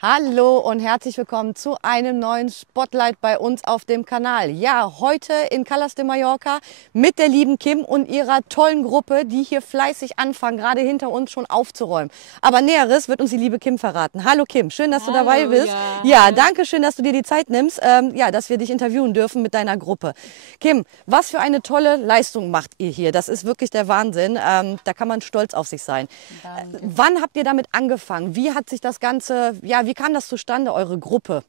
Hallo und herzlich willkommen zu einem neuen Spotlight bei uns auf dem Kanal. Ja, heute in Callas de Mallorca mit der lieben Kim und ihrer tollen Gruppe, die hier fleißig anfangen, gerade hinter uns schon aufzuräumen. Aber Näheres wird uns die liebe Kim verraten. Hallo Kim, schön, dass du dabei bist. Ja, danke schön, dass du dir die Zeit nimmst, dass wir dich interviewen dürfen mit deiner Gruppe. Kim, was für eine tolle Leistung macht ihr hier? Das ist wirklich der Wahnsinn. Da kann man stolz auf sich sein. Wann habt ihr damit angefangen? Wie hat sich das Ganze, wie kam das zustande, eure Gruppe?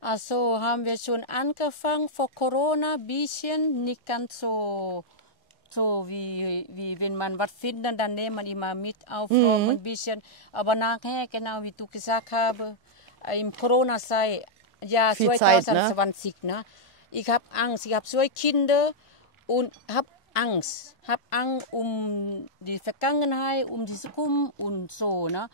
Also haben wir schon angefangen vor Corona, ein bisschen, nicht ganz so wie wenn man was findet, dann nehmen wir immer mit auf, ein bisschen. Aber nachher, genau wie du gesagt hast, im Corona-Zeit, ja, Viel Zeit, 2020, ne? Ich habe Angst, ich habe zwei Kinder und habe Angst um die Vergangenheit, um die Zukunft und so, ne?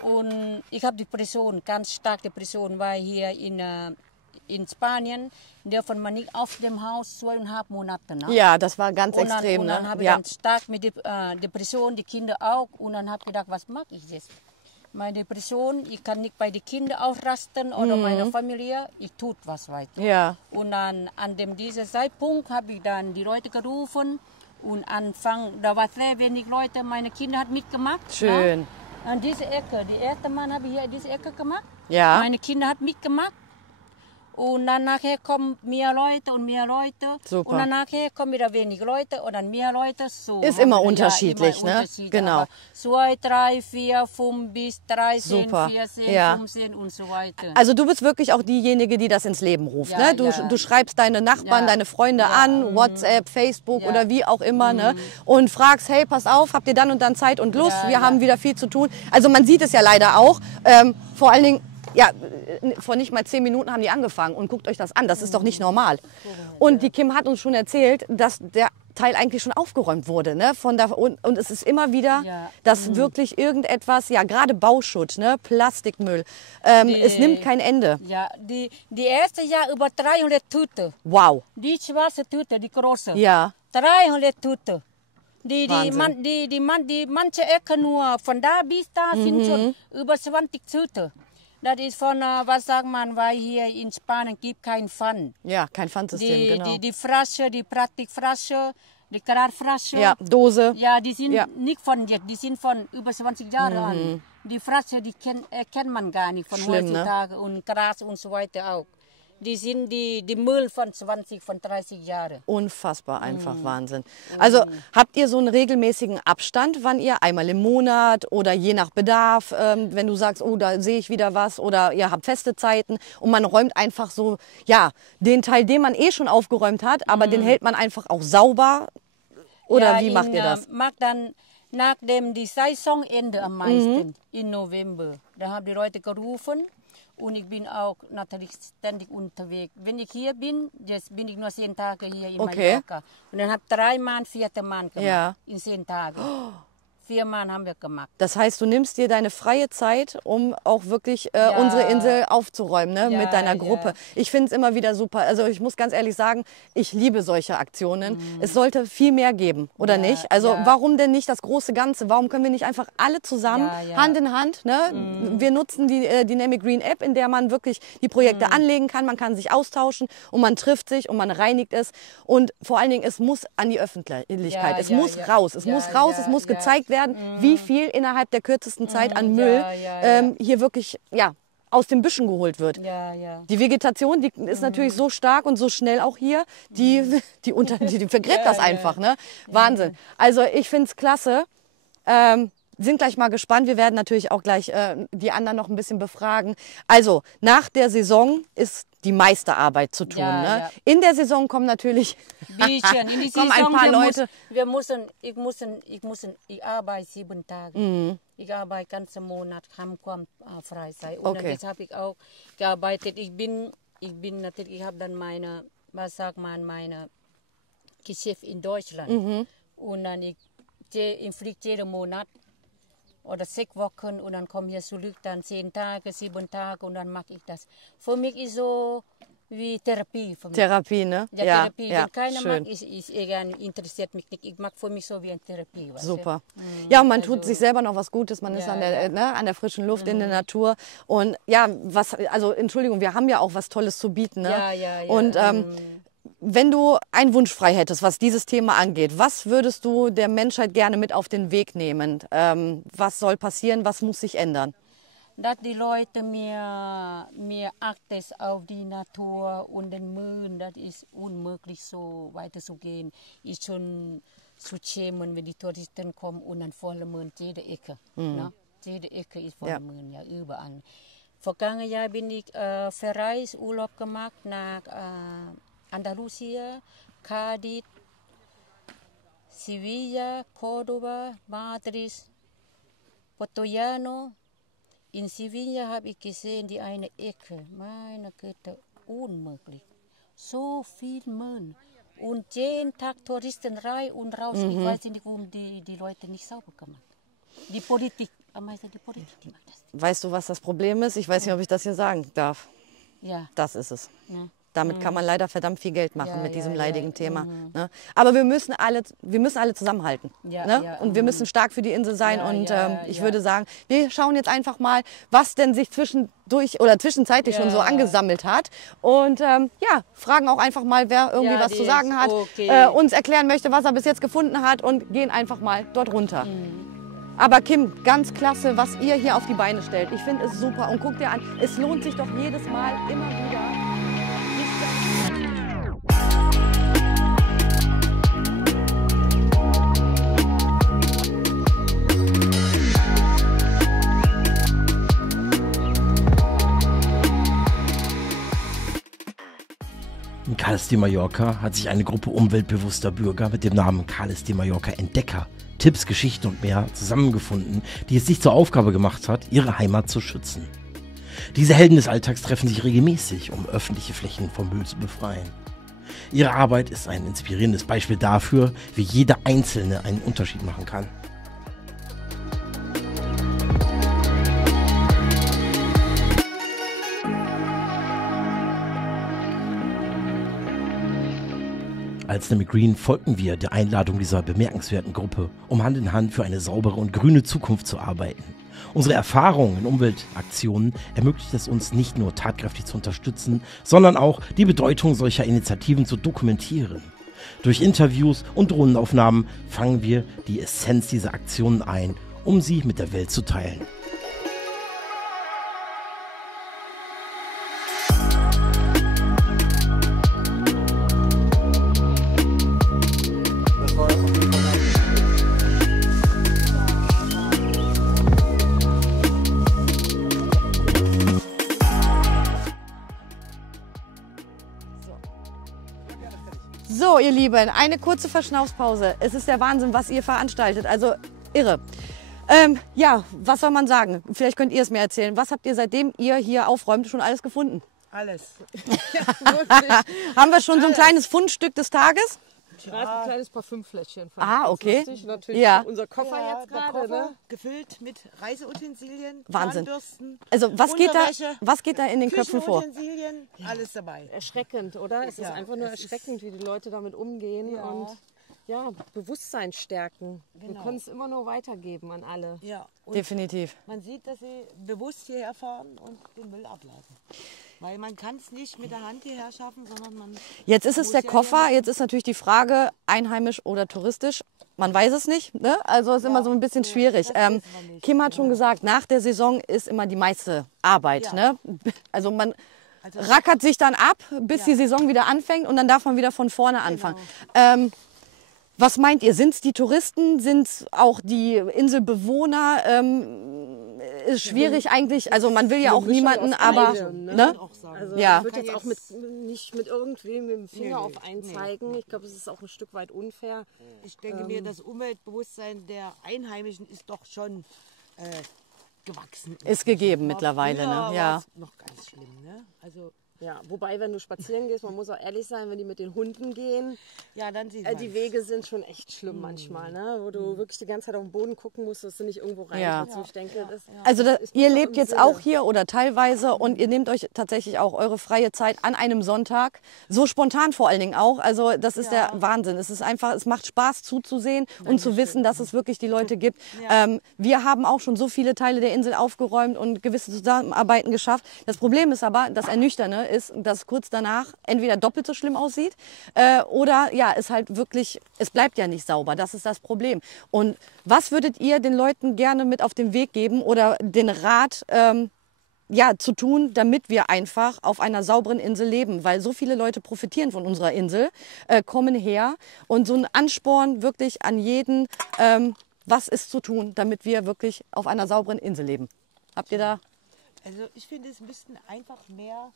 Und ich habe Depression, ganz stark Depression, weil hier in Spanien dürfen man nicht auf dem Haus 2,5 Monate. Ne? Ja, das war ganz extrem. Und dann habe ich dann stark mit Depression, die Kinder auch. Und dann habe ich gedacht, was mache ich jetzt? Meine Depression, ich kann nicht bei den Kindern ausrasten oder meiner Familie, ich tue was weiter. Ja. Und dann an diesem Zeitpunkt habe ich dann die Leute gerufen und Anfang, da war sehr wenig Leute, meine Kinder hat mitgemacht. Schön. Ne? An diese Ecke, die erste Mann habe ich hier diese Ecke gemacht. Ja. Meine Kinder hat mitgemacht. Und dann nachher kommen mehr Leute und mehr Leute. Super. Und dann nachher kommen wieder wenige Leute und dann mehr Leute. So ist immer unterschiedlich, immer ne? Unterschied. Genau. Aber 2, 3, 4, 5 bis 13, Super. 14, Ja. 15 und so weiter. Also du bist wirklich auch diejenige, die das ins Leben ruft. Ja, ne? Du, ja. du schreibst deine Nachbarn, Ja. deine Freunde an, WhatsApp, Facebook Ja. oder wie auch immer, ne? Und fragst, hey, pass auf, habt ihr dann und dann Zeit und Lust? Ja, Wir ja. haben wieder viel zu tun. Also man sieht es ja leider auch. Vor allen Dingen, vor nicht mal 10 Minuten haben die angefangen und guckt euch das an. Das ist doch nicht normal. Und die Kim hat uns schon erzählt, dass der Teil eigentlich schon aufgeräumt wurde. Ne? Und es ist immer wieder, dass wirklich irgendetwas, gerade Bauschutt, ne? Plastikmüll, es nimmt kein Ende. Ja, die erste Jahr über 300 Tüten. Wow. Die schwarze Tüte, die große. Ja. 300 Tüten. Wahnsinn. Die manche Ecken nur von da bis da sind schon über 20 Tüten. Das ist von, was sagt man, weil hier in Spanien gibt kein Pfand. Ja, kein Pfandsystem, genau. Die Flasche, die Plastikflasche, die Gradflasche. Ja, Dose. Ja, die sind nicht von jetzt, die sind von über 20 Jahren an. Die Flasche, die erkennt man gar nicht von Schlimm, heutzutage. Und Gras und so weiter auch. Die sind die Müll von 20, von 30 Jahren. Unfassbar einfach, Wahnsinn. Also habt ihr so einen regelmäßigen Abstand, wann ihr einmal im Monat oder je nach Bedarf, wenn du sagst, oh, da sehe ich wieder was, oder ihr habt feste Zeiten und man räumt einfach so, den Teil, den man eh schon aufgeräumt hat, aber den hält man einfach auch sauber, oder wie macht ihr das? Mag dann nach dem die Saisonende am meisten, im November. Da haben die Leute gerufen. Und ich bin auch natürlich ständig unterwegs. Wenn ich hier bin, jetzt bin ich nur 10 Tage hier in Mallorca. Und dann habe ich 3 Mann, 4. Mann gemacht in 10 Tagen. 4 Mann haben wir gemacht. Das heißt, du nimmst dir deine freie Zeit, um auch wirklich unsere Insel aufzuräumen, ne? Mit deiner Gruppe. Ja. Ich finde es immer wieder super. Also ich muss ganz ehrlich sagen, ich liebe solche Aktionen. Es sollte viel mehr geben, oder nicht? Also warum denn nicht das große Ganze? Warum können wir nicht einfach alle zusammen, Hand in Hand, ne? Wir nutzen die Dynamic Green App, in der man wirklich die Projekte anlegen kann. Man kann sich austauschen und man trifft sich und man reinigt es. Und vor allen Dingen, es muss an die Öffentlichkeit. Es muss raus. Es muss raus, es muss gezeigt werden, wie viel innerhalb der kürzesten Zeit an Müll hier wirklich aus den Büschen geholt wird. Die Vegetation, die ist natürlich so stark und so schnell auch hier, die vergräbt das einfach. Ne? Wahnsinn. Also ich finde es klasse. Sind gleich mal gespannt. Wir werden natürlich auch gleich die anderen noch ein bisschen befragen. Also nach der Saison ist die meiste Arbeit zu tun. Ne? In der Saison kommen natürlich bisschen. In die kommen Saison, ein paar Leute. Ich arbeite 7 Tage. Ich arbeite ganzen Monat, haben frei sein. Und jetzt habe ich auch gearbeitet. Ich habe dann meine Geschäft in Deutschland. Und dann ich fliege jeden Monat oder 6 Wochen und dann komme ich zurück, dann 10 Tage, 7 Tage und dann mache ich das. Für mich ist so wie Therapie für mich. Therapie, ne? Ja, Ja, Therapie. ja, Wenn keiner schön. mag, interessiert mich nicht. Ich mag für mich so wie eine Therapie. Weißt Super. Ja, und man tut Also- sich selber noch was Gutes. Man ist Ja, an der, ja. ne, an der frischen Luft, in der Natur. Und ja, also Entschuldigung, wir haben ja auch was Tolles zu bieten. Ne? Ja, ja, ja. Und wenn du einen Wunsch frei hättest, was dieses Thema angeht, was würdest du der Menschheit gerne mit auf den Weg nehmen? Was soll passieren? Was muss sich ändern? Dass die Leute mehr achten auf die Natur und den Mond, das ist unmöglich, so weiterzugehen. Ist schon zu schämen, wenn die Touristen kommen und dann voller Mond, jede Ecke. Ne? Jede Ecke ist voller Mond, ja, überall. Vergangenes Jahr bin ich verreist, Urlaub gemacht nach Andalusia, Cádiz, Sevilla, Córdoba, Madrid, Puerto Llano. In Sevilla habe ich gesehen, die eine Ecke, meine Güte, unmöglich. So viel Müll. Und jeden Tag Touristen rein und raus. Ich weiß nicht, warum die Leute nicht sauber gemacht. Die Politik, am meisten die Politik, die macht das. Weißt du, was das Problem ist? Ich weiß nicht, ob ich das hier sagen darf. Ja. Das ist es. Ja. Damit kann man leider verdammt viel Geld machen Ja, mit diesem ja, leidigen ja. Thema. Ne? Aber wir müssen alle zusammenhalten. Ja, Ne? ja, Und wir müssen stark für die Insel sein. Ja, und ja, ich ja. würde sagen, wir schauen jetzt einfach mal, was denn sich zwischendurch oder zwischenzeitlich schon so Ja. angesammelt hat. Und ja, fragen auch einfach mal, wer irgendwie Ja, was zu sagen hat, okay. uns erklären möchte, was er bis jetzt gefunden hat und gehen einfach mal dort runter. Aber Kim, ganz klasse, was ihr hier auf die Beine stellt. Ich finde es super. Und guck dir an, es lohnt sich doch jedes Mal immer wieder. In Cales de Mallorca hat sich eine Gruppe umweltbewusster Bürger mit dem Namen Cales de Mallorca Entdecker, Tipps, Geschichten und mehr zusammengefunden, die es sich zur Aufgabe gemacht hat, ihre Heimat zu schützen. Diese Helden des Alltags treffen sich regelmäßig, um öffentliche Flächen vom Müll zu befreien. Ihre Arbeit ist ein inspirierendes Beispiel dafür, wie jeder Einzelne einen Unterschied machen kann. Als Nami Green folgten wir der Einladung dieser bemerkenswerten Gruppe, um Hand in Hand für eine saubere und grüne Zukunft zu arbeiten. Unsere Erfahrung in Umweltaktionen ermöglicht es uns nicht nur tatkräftig zu unterstützen, sondern auch die Bedeutung solcher Initiativen zu dokumentieren. Durch Interviews und Drohnenaufnahmen fangen wir die Essenz dieser Aktionen ein, um sie mit der Welt zu teilen. So, ihr Lieben, eine kurze Verschnaufspause. Es ist der Wahnsinn, was ihr veranstaltet. Also irre. Ja, was soll man sagen? Vielleicht könnt ihr es mir erzählen. Was habt ihr, seitdem ihr hier aufräumt, schon alles gefunden? Alles. Haben wir schon so ein kleines Fundstück des Tages? Ja. Ein kleines Parfümfläschchen. Ah, okay. Lustig. Natürlich Ja. unser Koffer jetzt der gerade. Koffer Ne? gefüllt mit Reiseutensilien, Wahnsinn. Zahnbürsten, Also was geht da in den Köpfen vor? Küchenutensilien, alles dabei. Erschreckend, oder? Es ist Ja, einfach nur es ist- erschreckend, wie die Leute damit umgehen Ja. und ja, Bewusstsein stärken. Wir Genau. können es immer nur weitergeben an alle. Ja, und Definitiv. man sieht, dass sie bewusst hierher fahren und den Müll abladen. Weil man kann es nicht mit der Hand hierher schaffen, sondern man... Jetzt ist es muss der ja Koffer, hier- jetzt ist natürlich die Frage, einheimisch oder touristisch. Man weiß es nicht, ne? Also ist immer so ein bisschen schwierig. das wissen wir nicht. Kim hat schon gesagt, nach der Saison ist immer die meiste Arbeit. Ja. Ne? Also man Also- rackert sich dann ab, bis Ja. die Saison wieder anfängt und dann darf man wieder von vorne anfangen. Was meint ihr? Sind es die Touristen? Sind es auch die Inselbewohner? Ist schwierig eigentlich. Also man will ja auch Mischung niemanden, aus aber beidem, ne? ne? auch sagen. Also Ja. ich würde Kann jetzt auch nicht mit irgendwem mit dem Finger Nee, auf einen zeigen. Ich glaube, es ist auch ein Stück weit unfair. Ich denke mir, das Umweltbewusstsein der Einheimischen ist doch schon gewachsen. Ist gegeben War mittlerweile, früher ne? Ja. war's noch ganz schlimm. Ne? Also Ja, wobei, wenn du spazieren gehst, man muss auch ehrlich sein, wenn die mit den Hunden gehen, Ja, dann sieht die Wege sind schon echt schlimm manchmal, ne? Wo du wirklich die ganze Zeit auf den Boden gucken musst, dass du nicht irgendwo rein. Ja. Also ich denke, das Also ist ihr nicht lebt im jetzt Sinne. auch hier oder teilweise und ihr nehmt euch tatsächlich auch eure freie Zeit an einem Sonntag, so spontan vor allen Dingen auch. Also das ist der Wahnsinn. Es ist einfach, es macht Spaß zuzusehen und zu wissen, dass es wirklich die Leute gibt. Wir haben auch schon so viele Teile der Insel aufgeräumt und gewisse Zusammenarbeiten geschafft. Das Problem ist aber, das Ernüchternde ist, dass kurz danach entweder doppelt so schlimm aussieht oder ja, es halt wirklich, es bleibt ja nicht sauber. Das ist das Problem. Und was würdet ihr den Leuten gerne mit auf den Weg geben oder den Rat ja, zu tun, damit wir einfach auf einer sauberen Insel leben? Weil so viele Leute profitieren von unserer Insel, kommen her und so ein Ansporn wirklich an jeden, was ist zu tun, damit wir wirklich auf einer sauberen Insel leben? Habt ihr da? Also ich finde, es müssten einfach mehr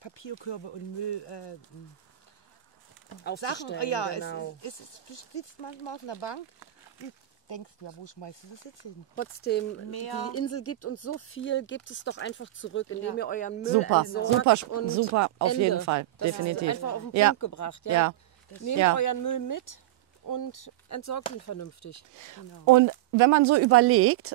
Papierkörbe und Müll Sachen. Aufzustellen, Ja, genau. du sitzt manchmal auf einer Bank und denkst, ja, wo schmeißt du das jetzt hin? Trotzdem, Mehr- die Insel gibt uns so viel, gebt es doch einfach zurück, indem ihr euren Müll Super, entsorgt und super, auf Ende. jeden Fall, Das ist definitiv. einfach auf den Ja. Punkt gebracht. Ja? Ja. Nehmt Ja. euren Müll mit und entsorgt ihn vernünftig. Und wenn man so überlegt,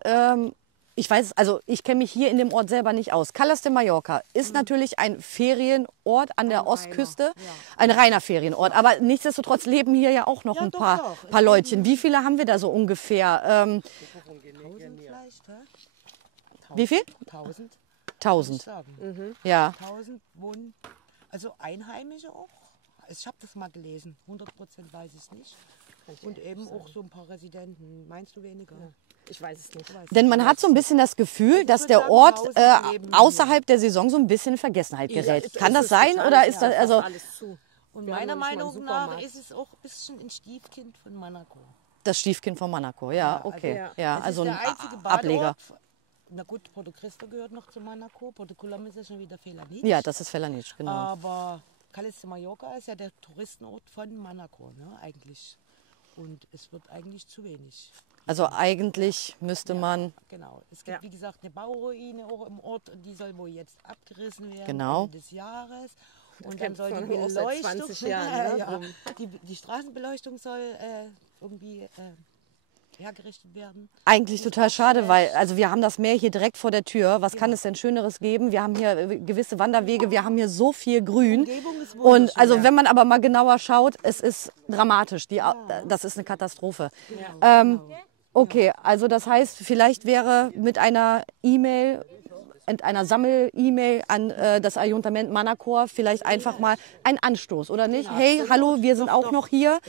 ich weiß, also ich kenne mich hier in dem Ort selber nicht aus. Calles de Mallorca ist natürlich ein Ferienort an der Ostküste, ein reiner Ferienort. Aber nichtsdestotrotz leben hier ja auch noch Ja, ein doch, paar, doch. paar Leutchen. Wie viele haben wir da so ungefähr? 1000 vielleicht, hä? Wie viel? 1000, würde ich 1000. sagen. Ja. 1000 wohnen, also Einheimische auch. Ich habe das mal gelesen, 100% weiß ich es nicht. Und eben auch so ein paar Residenten. Meinst du weniger? Ich weiß es nicht. Denn man hat so ein bisschen das Gefühl, dass würde der sagen, Ort 1000 leben außerhalb der Saison so ein bisschen in Vergessenheit gerät. Ja, Kann es das ist sein total, oder es ist das einfach also alles zu. Und Wir haben meiner noch nicht mal einen Meinung nach Supermarkt. ist es auch ein bisschen ein Stiefkind von Monaco. das Stiefkind von Monaco? Ja, okay. Ja, Es also ist ein der einzige Ableger. Badeort. Na gut, Porto Cristo gehört noch zu Monaco. Porto Colom ist ja schon wieder Felanitsch. Ja, das ist Felanitsch, genau. Aber Calles de Mallorca ist ja der Touristenort von Monaco, ne, eigentlich. Und es wird eigentlich zu wenig. Also eigentlich müsste man, Genau. Es gibt, wie gesagt, eine Bauruine auch im Ort, und die soll wohl jetzt abgerissen werden Genau. Ende des Jahres. Und dann kennt soll die man auch seit Beleuchtung, 20 Jahren, ne, ja, rum. die Straßenbeleuchtung soll irgendwie hergerichtet werden. eigentlich total schade, weil also wir haben das Meer hier direkt vor der Tür. Was kann es denn Schöneres geben? Wir haben hier gewisse Wanderwege, wir haben hier so viel Grün. Umgebung ist Und wunderschön. also wenn man aber mal genauer schaut, es ist dramatisch. Das ist eine Katastrophe. Okay, also das heißt, vielleicht wäre mit einer E-Mail, einer Sammel-E-Mail an das Ayuntament Manacor vielleicht einfach mal ein Anstoß, oder nicht? Hey, hallo, wir sind auch noch hier.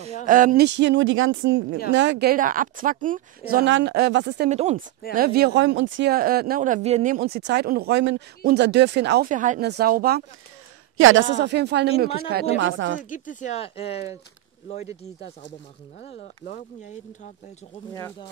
Nicht hier nur die ganzen ne, Gelder abzwacken, sondern was ist denn mit uns? Ne, wir räumen uns hier, oder wir nehmen uns die Zeit und räumen unser Dörfchen auf, wir halten es sauber. Ja, das ist auf jeden Fall eine In Möglichkeit, eine Monaco Maßnahme. gibt es ja Leute, die da sauber machen. Ne? Da laufen ja jeden Tag welche rum. Ja. Die da,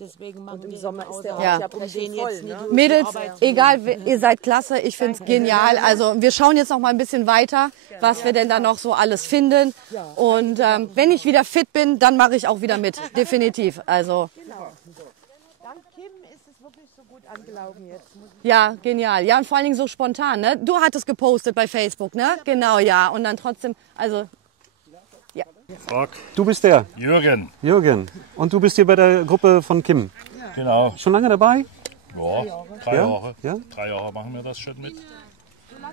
Deswegen machen im die Sommer ist der Ort Ja. ja um brechend den voll, jetzt nicht ne? durch die Mädels, Arbeit zu egal, ihr seid klasse, ich finde es genial. Also wir schauen jetzt noch mal ein bisschen weiter, was wir denn da noch so alles finden. Und wenn ich wieder fit bin, dann mache ich auch wieder mit, definitiv. Also Dank Kim ist es wirklich so gut angelaufen jetzt. ja, genial. Ja, und vor allen Dingen so spontan, ne? Du hattest gepostet bei Facebook, ne? Genau, ja. Und dann trotzdem, also Frag Du bist der Jürgen. Jürgen und du bist hier bei der Gruppe von Kim. Genau. Schon lange dabei? Ja, 3 Ja? Jahre. Ja? 3 Jahre machen wir das schon mit.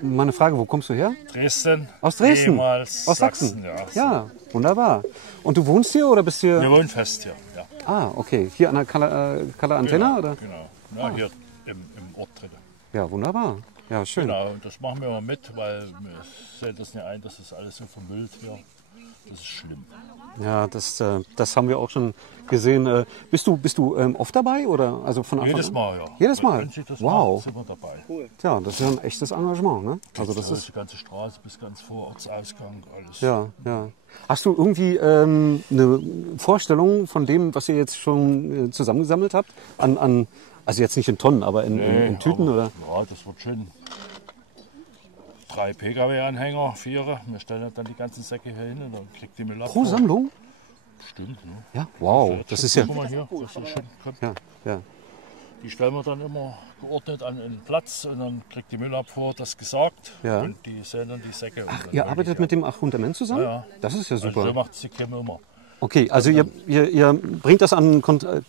Meine Frage, wo kommst du her? Dresden. Aus Dresden? Ehemals Aus Sachsen? Ja. Ja, wunderbar. Und du wohnst hier oder bist hier? Wir wohnen fest hier. Ja. Ah, okay. Hier an der Kala Antenna, oder? Genau. Ja, hier im Ort drin. Ja, wunderbar. Ja, schön. Genau, und das machen wir mal mit, weil wir sehen das nicht ein, dass das alles so vermüllt hier. Das ist schlimm. Ja, das haben wir auch schon gesehen. Bist du oft dabei oder also von Anfang Jedes an? Mal, ja. Jedes Mal? Wenn sich das Wow. macht, sind wir dabei. Tja, das ist ja ein echtes Engagement, ne? Also das ist die ganze Straße bis ganz vor Ortsausgang, alles. ja, ja. Hast du irgendwie eine Vorstellung von dem, was ihr jetzt schon zusammengesammelt habt? Also jetzt nicht in Tonnen, aber in Tüten, aber, oder? Ja, das wird schön. 3 Pkw-Anhänger, 4. Wir stellen dann die ganzen Säcke hier hin und dann kriegt die Müll ab. Pro Sammlung? Stimmt, ne? Ja, wow. Das ist ja. Guck mal hier, das ist schön. Komm. Ja, ja. Die stellen wir dann immer geordnet an einen Platz und dann kriegt die Müllabfuhr das gesagt Ja. und die sehen dann die Säcke. Ach, ihr arbeitet mit dem Achunterment zusammen? Ja. Das ist ja super. Also so macht es die Kimme immer. Okay, also ihr bringt das an,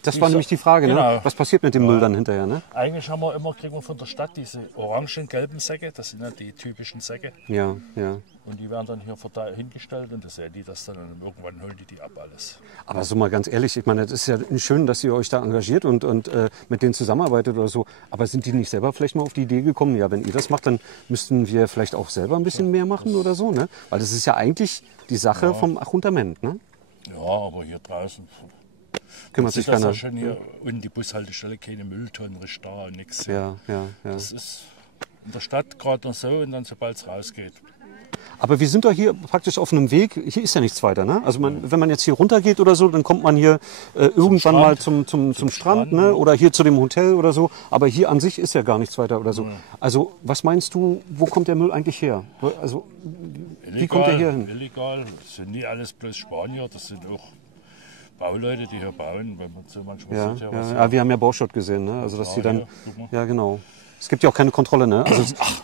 das war nämlich die Frage, ne? Genau. Was passiert mit dem Müll dann hinterher, ne? Eigentlich kriegen wir von der Stadt diese orangen, gelben Säcke, das sind ja die typischen Säcke. Ja, ja. Und die werden dann hier hingestellt und das sehen die das dann und irgendwann holen die ab alles. Aber so mal ganz ehrlich, ich meine, das ist ja schön, dass ihr euch da engagiert und mit denen zusammenarbeitet oder so. Aber sind die nicht selber vielleicht mal auf die Idee gekommen, ja, wenn ihr das macht, dann müssten wir vielleicht auch selber ein bisschen mehr machen oder so, ne? Weil das ist ja eigentlich die Sache vom Achunterment, ne? Ja, aber hier draußen Kümmert sich das keiner. ja schon hier und die Bushaltestelle, keine Mülltonnen, da und nichts. Ja. Das ist in der Stadt gerade noch so und dann sobald es rausgeht. Aber wir sind doch hier praktisch auf einem Weg, hier ist ja nichts weiter, ne? Also wenn man jetzt hier runtergeht oder so, dann kommt man hier irgendwann mal zum Strand, ne? Oder hier zu dem Hotel oder so. Aber hier an sich ist ja gar nichts weiter oder so. Also was meinst du, wo kommt der Müll eigentlich her? Also wie kommt der hier hin? Illegal, das sind nie alles bloß Spanier, das sind auch Bauleute, die hier bauen, wenn man so manchmal sieht. Ja, wir haben ja Baustart gesehen, ne? Also dass die dann, hier, guck mal. ja genau. Es gibt ja auch keine Kontrolle, ne?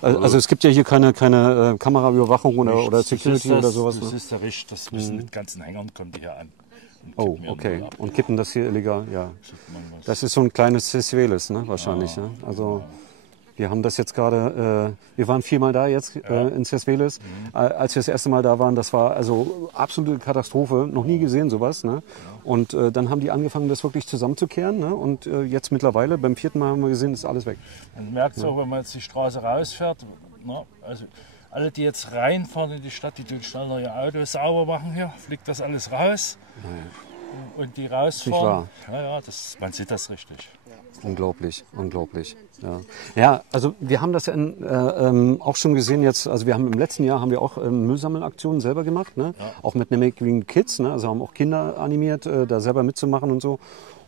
Also es gibt ja hier keine Kameraüberwachung oder Security oder sowas. Das Ne? ist der Richt, das müssen mit ganzen Hängern kommen die hier an. Und Oh, kippen ihren okay. Müll ab. Und kippen das hier illegal, ja. Schickt man was. Das ist so ein kleines Cizueles, ne? Wahrscheinlich. Ne? Also wir haben das jetzt gerade, wir waren 4-mal da jetzt in Cizueles. Als wir das erste Mal da waren, das war also absolute Katastrophe, noch nie gesehen sowas. Ne? Und dann haben die angefangen, das wirklich zusammenzukehren. Ne? Und jetzt mittlerweile, beim 4. Mal haben wir gesehen, ist alles weg. Man merkt es auch, wenn man jetzt die Straße rausfährt. Ne? Also alle, die jetzt reinfahren in die Stadt, die tun schnell neue Autos sauber machen hier, fliegt das alles raus. Und die rausfahren, man sieht das richtig. Unglaublich, unglaublich. Ja, also wir haben das ja auch schon gesehen jetzt, also wir haben im letzten Jahr auch Müllsammelaktionen selber gemacht, ne? Auch mit Make Green Kids, ne? Also haben auch Kinder animiert, da selber mitzumachen und so.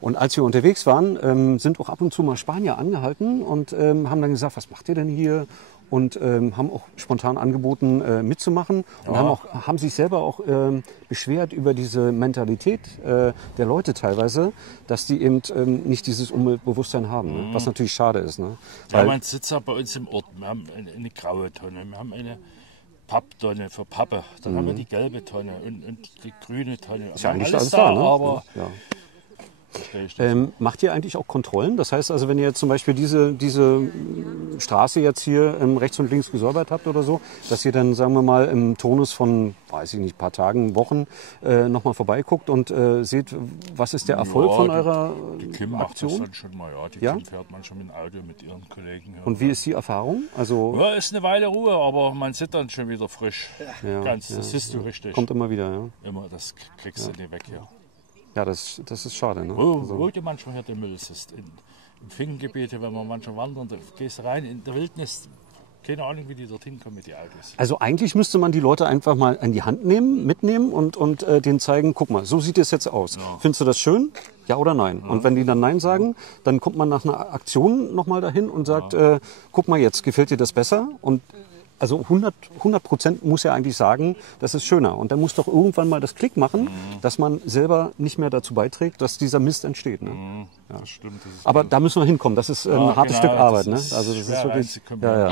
Und als wir unterwegs waren, sind auch ab und zu mal Spanier angehalten und haben dann gesagt, was macht ihr denn hier? Und haben auch spontan angeboten, mitzumachen und haben sich selber auch beschwert über diese Mentalität der Leute teilweise, dass die eben nicht dieses Umweltbewusstsein haben, ne? Was natürlich schade ist. Ne? Ja, man sitzt ja bei uns im Ort, wir haben eine graue Tonne, wir haben eine Papptonne für Pappe, dann haben wir die gelbe Tonne und die grüne Tonne. Ist ja eigentlich alles alles da, ne? aber Ja. verstehe ich das. Macht ihr eigentlich auch Kontrollen? Das heißt also, wenn ihr jetzt zum Beispiel diese Straße jetzt hier rechts und links gesäubert habt oder so, dass ihr dann, sagen wir mal, im Tonus von, weiß ich nicht, paar Tagen, Wochen nochmal vorbeiguckt und seht, was ist der Erfolg von eurer Die Kim macht das Aktion? dann schon mal, ja. Die Ja? Kim fährt manchmal mit dem Auto mit ihren Kollegen hier. Und wie ist die Erfahrung? Also Ja, ist eine Weile Ruhe, aber man sieht dann schon wieder frisch. Das siehst du richtig. kommt immer wieder, ja. Immer, das kriegst du nicht weg hier. Ja, das ist schade. Ne? Wo du manchmal hier den Müll siehst. In Finkengebiete, wenn man manchmal wandern, da gehst du rein in der Wildnis. Keine Ahnung, wie die dorthin kommen mit den Autos. Also eigentlich müsste man die Leute einfach mal in die Hand nehmen, mitnehmen und denen zeigen, guck mal, so sieht es jetzt aus. Findest du das schön? Ja oder nein? Und wenn die dann Nein sagen, dann kommt man nach einer Aktion nochmal dahin und sagt, guck mal jetzt, gefällt dir das besser? Und also 100% muss ja eigentlich sagen, das ist schöner. Und dann muss doch irgendwann mal das Klick machen, dass man selber nicht mehr dazu beiträgt, dass dieser Mist entsteht. Ne? Das stimmt. Das ist Aber da müssen wir hinkommen. Das ist ein hartes Stück Arbeit. Ne? Also das ist schwer wirklich. reinzukommen. Ja.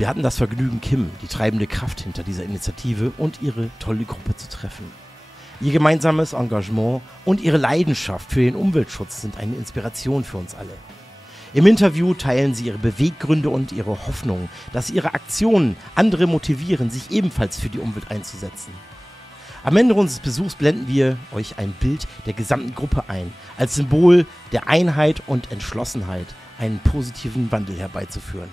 Wir hatten das Vergnügen, Kim, die treibende Kraft hinter dieser Initiative, und ihre tolle Gruppe zu treffen. Ihr gemeinsames Engagement und ihre Leidenschaft für den Umweltschutz sind eine Inspiration für uns alle. Im Interview teilen sie ihre Beweggründe und ihre Hoffnung, dass ihre Aktionen andere motivieren, sich ebenfalls für die Umwelt einzusetzen. Am Ende unseres Besuchs blenden wir euch ein Bild der gesamten Gruppe ein, als Symbol der Einheit und Entschlossenheit, einen positiven Wandel herbeizuführen.